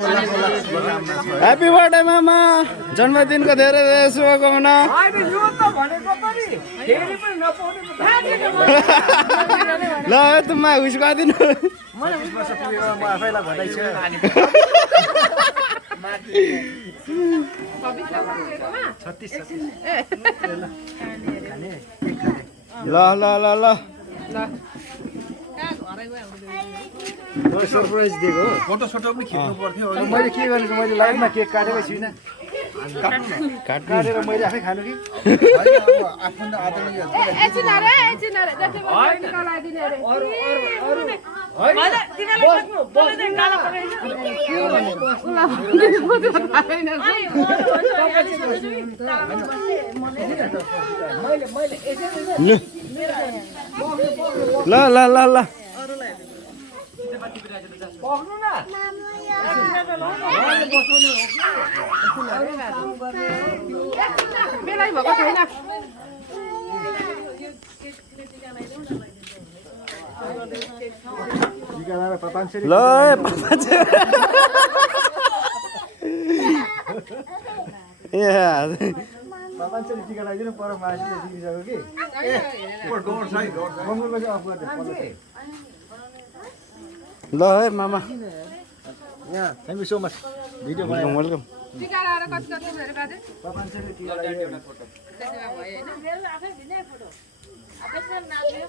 Happy birthday मामा, जन्मदिनको धेरै धेरै शुभकामना। ल तुम्मा हुस गरिदिनु। ल ल ल ल सरप्राइज दिएको फोटो सोटो पनि खिच्नु पर्थ्यो मैले के गरेको मैले लाइभमा केक काटेको छुइनँ काटेर मैले आफै खानु कि आफ्नो आदरणीय ल ल ल ल बेलाइ भएको छैन ल पापान्छेले टिका लगाइदिनु पर मान्छेले दिइसक्यो कि गङ्गुरको चाहिँ अफ गरिदिनु ल है मामा, यहाँ thank you so much video welcome welcome. टिका लगाएर कति कति भयो बाजे पापान्छेले टिका लगाइदिनु त्यसमा भयो हैन मेरो आफै भिन्नै फोटो आफैसँग नाच्यो